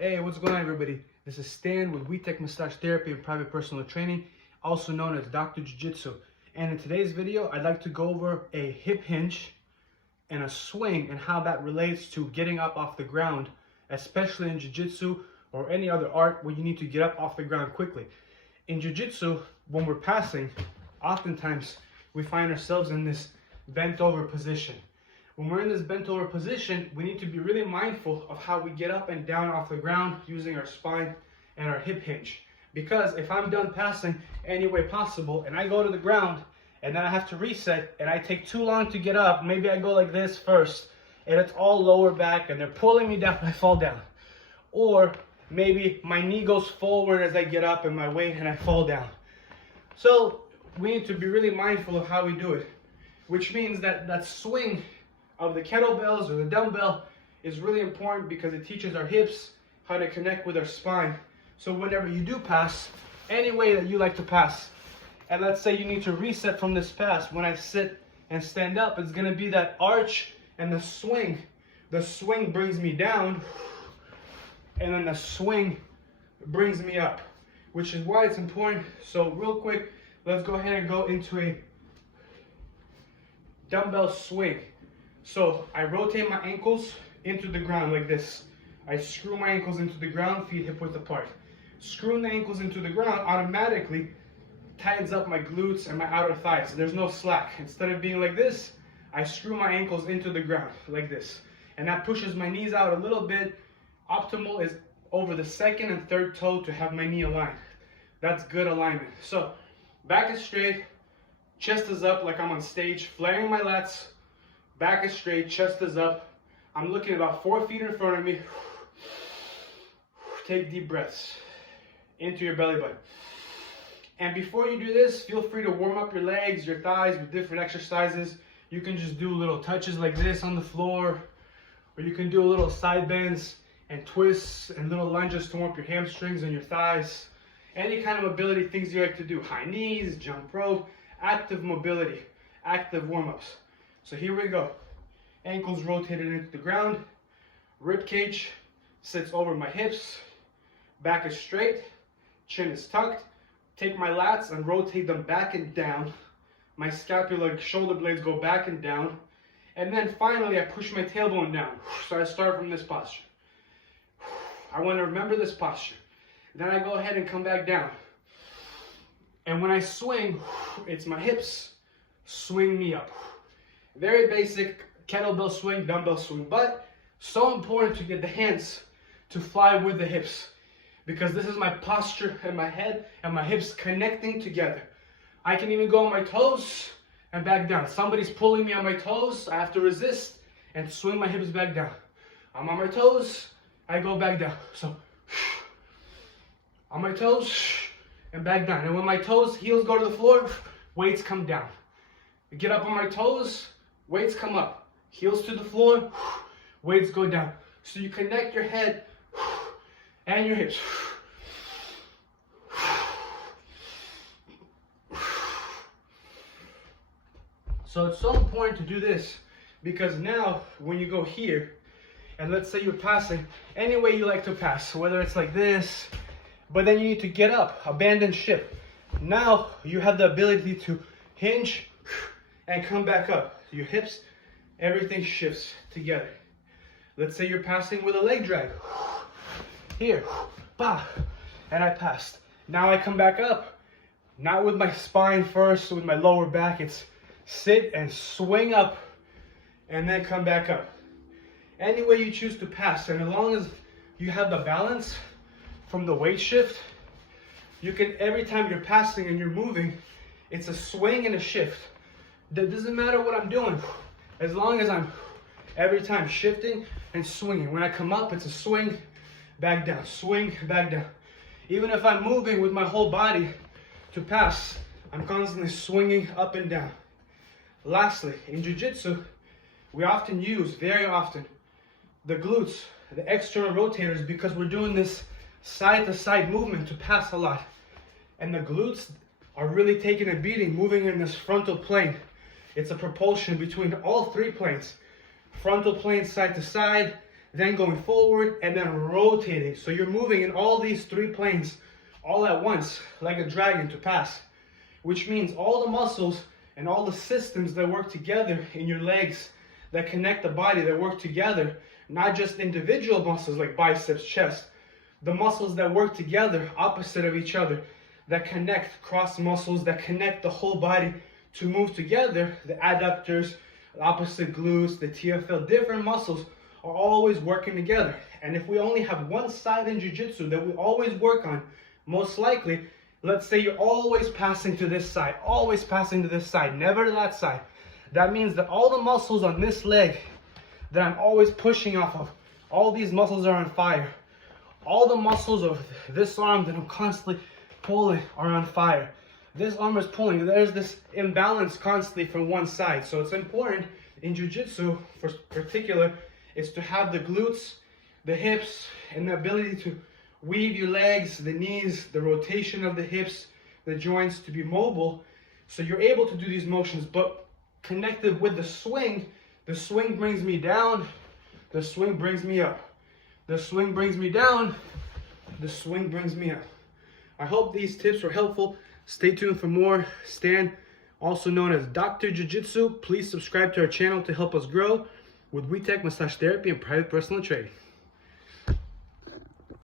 Hey, what's going on, everybody? This is Stan with WeTech Massage Therapy and Private Personal Training, also known as Dr. Jiu-Jitsu. And in today's video, I'd like to go over a hip hinge and a swing and how that relates to getting up off the ground, especially in Jiu-Jitsu or any other art where you need to get up off the ground quickly. In Jiu-Jitsu, when we're passing, oftentimes we find ourselves in this bent over position. When we're in this bent over position, we need to be really mindful of how we get up and down off the ground using our spine and our hip hinge. Because if I'm done passing any way possible and I go to the ground and then I have to reset and I take too long to get up, maybe I go like this first and it's all lower back and they're pulling me down and I fall down. Or maybe my knee goes forward as I get up and my weight and I fall down. So we need to be really mindful of how we do it, which means that that swing of the kettlebells or the dumbbell is really important because it teaches our hips how to connect with our spine. So whenever you do pass, any way that you like to pass, and let's say you need to reset from this pass, when I sit and stand up, it's gonna be that arch and the swing. The swing brings me down, and then the swing brings me up, which is why it's important. So real quick, let's go ahead and go into a dumbbell swing. So I rotate my ankles into the ground like this. I screw my ankles into the ground, feet hip width apart. Screwing the ankles into the ground automatically tightens up my glutes and my outer thighs. So there's no slack. Instead of being like this, I screw my ankles into the ground like this. And that pushes my knees out a little bit. Optimal is over the second and third toe to have my knee aligned. That's good alignment. So back is straight, chest is up like I'm on stage, flaring my lats. Back is straight, chest is up. I'm looking about 4 feet in front of me. Take deep breaths into your belly button. And before you do this, feel free to warm up your legs, your thighs with different exercises. You can just do little touches like this on the floor, or you can do a little side bends and twists and little lunges to warm up your hamstrings and your thighs. Any kind of mobility things you like to do. High knees, jump rope, active mobility, active warm-ups. So here we go. Ankles rotated into the ground. Rib cage sits over my hips. Back is straight. Chin is tucked. Take my lats and rotate them back and down. My scapula, shoulder blades go back and down. And then finally I push my tailbone down. So I start from this posture. I want to remember this posture. Then I go ahead and come back down. And when I swing, it's my hips swing me up. Very basic kettlebell swing, dumbbell swing, but so important to get the hands to fly with the hips, because this is my posture and my head and my hips connecting together. I can even go on my toes and back down. Somebody's pulling me on my toes, I have to resist and swing my hips back down. I'm on my toes, I go back down. So on my toes and back down. And when my toes, heels go to the floor, weights come down. Get up on my toes, weights come up. Heels to the floor, weights go down. So you connect your head and your hips. So it's so important to do this because now when you go here, and let's say you're passing any way you like to pass, whether it's like this, but then you need to get up, abandon ship. Now you have the ability to hinge and come back up. Your hips, everything shifts together. Let's say you're passing with a leg drag. Here, bah, and I passed. Now I come back up, not with my spine first, with my lower back. It's sit and swing up and then come back up. Any way you choose to pass, and as long as you have the balance from the weight shift, you can, every time you're passing and you're moving, it's a swing and a shift. That doesn't matter what I'm doing, as long as I'm every time shifting and swinging. When I come up, it's a swing, back down, swing, back down. Even if I'm moving with my whole body to pass, I'm constantly swinging up and down. Lastly, in Jiu-Jitsu, we often use, very often, the glutes, the external rotators, because we're doing this side-to-side movement to pass a lot. And the glutes are really taking a beating, moving in this frontal plane. It's a propulsion between all 3 planes. Frontal plane side to side, then going forward, and then rotating. So you're moving in all these three planes all at once, like a dragon to pass, which means all the muscles and all the systems that work together in your legs, that connect the body, that work together, not just individual muscles like biceps, chest, the muscles that work together opposite of each other, that connect, cross muscles that connect the whole body to move together, the adductors, the opposite glutes, the TFL, different muscles are always working together. And if we only have one side in jiu-jitsu that we always work on, most likely, let's say you're always passing to this side, always passing to this side, never to that side. That means that all the muscles on this leg that I'm always pushing off of, all these muscles are on fire. All the muscles of this arm that I'm constantly pulling are on fire. This arm is pulling. There's this imbalance constantly from one side. So it's important in jiu-jitsu, for particular, is to have the glutes, the hips, and the ability to weave your legs, the knees, the rotation of the hips, the joints to be mobile. So you're able to do these motions, but connected with the swing brings me down, the swing brings me up. The swing brings me down, the swing brings me up. I hope these tips were helpful. Stay tuned for more. Stan, also known as Dr. Jiu-Jitsu. Please subscribe to our channel to help us grow with WeTech Massage Therapy and private personal training.